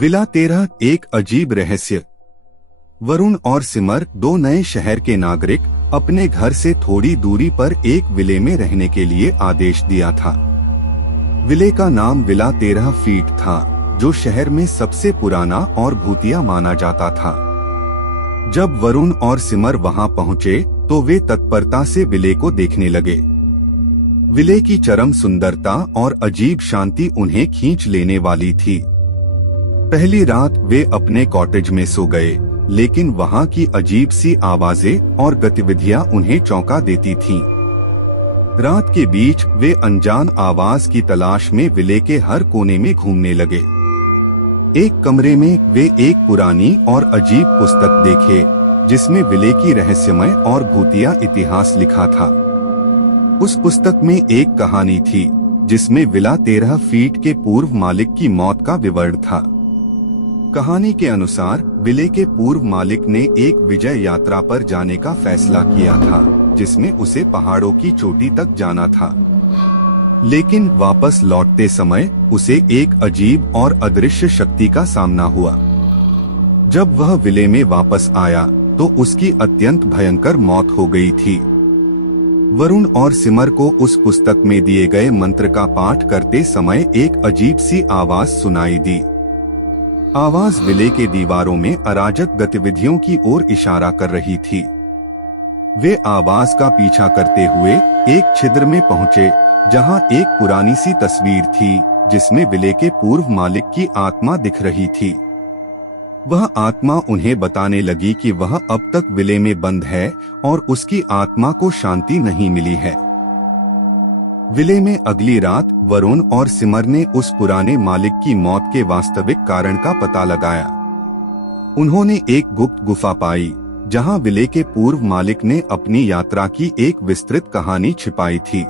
Villa 13 एक अजीब रहस्य। वरुण और सिमर, दो नए शहर के नागरिक, अपने घर से थोड़ी दूरी पर एक विले में रहने के लिए आदेश दिया था। विले का नाम विला 13 फीट था, जो शहर में सबसे पुराना और भूतिया माना जाता था। जब वरुण और सिमर वहां पहुंचे तो वे तत्परता से विले को देखने लगे। विले की चरम सुंदरता और अजीब शांति उन्हें खींच लेने वाली थी। पहली रात वे अपने कॉटेज में सो गए, लेकिन वहां की अजीब सी आवाजें और गतिविधियां उन्हें चौंका देती थीं। रात के बीच वे अनजान आवाज की तलाश में विले के हर कोने में घूमने लगे। एक कमरे में वे एक पुरानी और अजीब पुस्तक देखे, जिसमें विले की रहस्यमय और भूतिया इतिहास लिखा था। उस पुस्तक में एक कहानी थी, जिसमें विला 13 फीट के पूर्व मालिक की मौत का विवरण था। कहानी के अनुसार विले के पूर्व मालिक ने एक विजय यात्रा पर जाने का फैसला किया था, जिसमें उसे पहाड़ों की चोटी तक जाना था। लेकिन वापस लौटते समय उसे एक अजीब और अदृश्य शक्ति का सामना हुआ। जब वह विले में वापस आया तो उसकी अत्यंत भयंकर मौत हो गई थी। वरुण और सिमर को उस पुस्तक में दिए गए मंत्र का पाठ करते समय एक अजीब सी आवाज सुनाई दी। आवाज विले के दीवारों में अराजक गतिविधियों की ओर इशारा कर रही थी। वे आवाज का पीछा करते हुए एक छिद्र में पहुंचे, जहां एक पुरानी सी तस्वीर थी, जिसमें विले के पूर्व मालिक की आत्मा दिख रही थी। वह आत्मा उन्हें बताने लगी कि वह अब तक विले में बंद है और उसकी आत्मा को शांति नहीं मिली है। विले में अगली रात वरुण और सिमर ने उस पुराने मालिक की मौत के वास्तविक कारण का पता लगाया। उन्होंने एक गुप्त गुफा पाई, जहां विले के पूर्व मालिक ने अपनी यात्रा की एक विस्तृत कहानी छिपाई थी।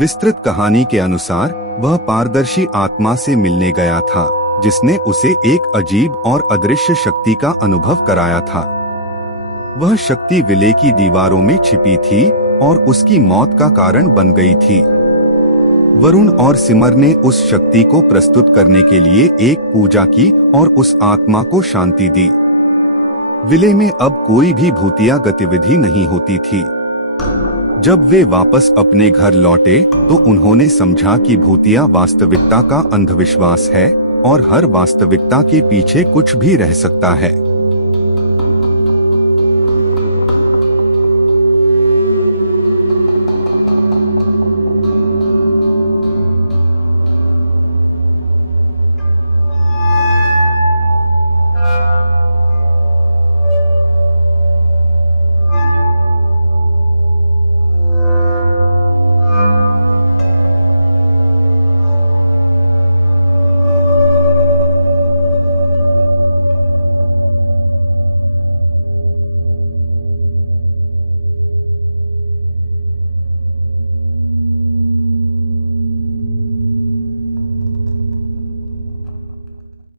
विस्तृत कहानी के अनुसार वह पारदर्शी आत्मा से मिलने गया था, जिसने उसे एक अजीब और अदृश्य शक्ति का अनुभव कराया था। वह शक्ति विले की दीवारों में छिपी थी और उसकी मौत का कारण बन गई थी। वरुण और सिमर ने उस शक्ति को प्रस्तुत करने के लिए एक पूजा की और उस आत्मा को शांति दी। विले में अब कोई भी भूतिया गतिविधि नहीं होती थी। जब वे वापस अपने घर लौटे तो उन्होंने समझा कि भूतिया वास्तविकता का अंधविश्वास है और हर वास्तविकता के पीछे कुछ भी रह सकता है।